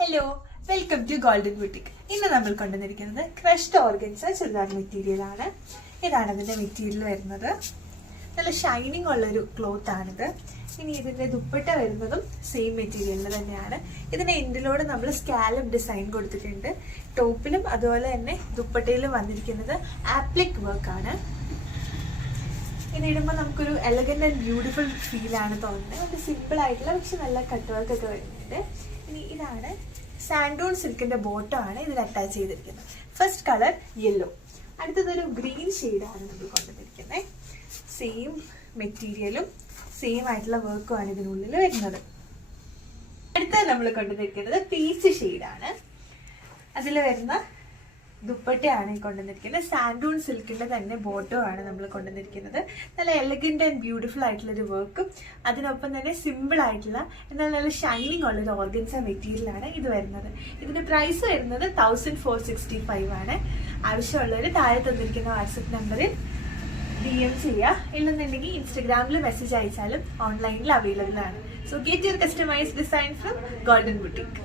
Hello, welcome to Golden Boutique. ഇന്ന് നമ്മൾ കൊണ്ടുവന്നിരിക്കുന്നത് ക്രഷ്ഡ് ഓർഗൻസ ചുരിദാർ മെറ്റീരിയൽ ആണ്. ഇതാണ് അതിന്റെ മെറ്റീരിയൽ വരുന്നത്. നല്ല ഷൈനിങ് ഉള്ളൊരു ക്ലോത്ത് ആണിത്. ഇനി ഇതിന്റെ ദുപ്പട്ട വരുന്നതും സെയിം മെറ്റീരിയലിൽ തന്നെയാണ്. ഇതിന്റെ എൻഡിലോട് നമ്മൾ സ്കാലപ്പ് ഡിസൈൻ കൊടുത്തിട്ടുണ്ട്. ടോപ്പിലും അതുപോലെ തന്നെ ദുപ്പട്ടയിലും വന്നിരിക്കുന്നത് ആപ്ലിക് വർക്ക് ആണ്. ഇത് ഇടുമ്പോൾ നമുക്കൊരു എലഗന്റ് ആൻഡ് ബ്യൂട്ടിഫുൾ ഫീൽ ആണ് തോന്നുന്നത്. ഒരു സിമ്പിൾ ആയിട്ടുള്ള പക്ഷെ നല്ല കട്ട് വർക്ക് ഒക്കെ വരുന്നുണ്ട്. ഇനി ഇതാണ് സാൻഡൂൺ സിൽക്കിന്റെ ബോട്ടം ആണ് ഇതിൽ അറ്റാച്ച് ചെയ്തിരിക്കുന്നത്. ഫസ്റ്റ് കളർ യെല്ലോ, അടുത്തതൊരു ഗ്രീൻ ഷെയ്ഡാണ് നമ്മൾ കൊണ്ടുവന്നിരിക്കുന്നത്. സെയിം മെറ്റീരിയലും സെയിം ആയിട്ടുള്ള വർക്കും ആണ് ഇതിനുള്ളിൽ വരുന്നത്. അടുത്തത് നമ്മൾ കൊണ്ടുവന്നിരിക്കുന്നത് പീച്ച് ഷെയ്ഡാണ്. അതിൽ വരുന്ന ദുപ്പട്ടയാണ് കൊണ്ടുവന്നിരിക്കുന്നത്. സാൻഡൂൺ സിൽക്കിന്റെ തന്നെ ബോട്ടം ആണ് നമ്മൾ കൊണ്ടുവന്നിരിക്കുന്നത്. നല്ല എലഗന്റ് ആൻഡ് ബ്യൂട്ടിഫുൾ ആയിട്ടുള്ള ഒരു വർക്കും അതിനൊപ്പം തന്നെ സിമ്പിൾ ആയിട്ടുള്ള എന്നാൽ നല്ല ഷൈനിങ് ഉള്ള ഒരു ഓർഗൻസ മെറ്റീരിയൽ ആണ് ഇത് വരുന്നത്. ഇതിന്റെ പ്രൈസ് വരുന്നത് 1465 ആണ്. ആവശ്യമുള്ളവർ താഴെ തന്നിരിക്കുന്ന വാട്സപ്പ് നമ്പറിൽ DM ചെയ്യുക. ഇല്ലെന്നുണ്ടെങ്കിൽ ഇൻസ്റ്റഗ്രാമിൽ മെസ്സേജ് അയച്ചാലും ഓൺലൈനിൽ അവൈലബിൾ ആണ്. So get your customised design from Golden boutique.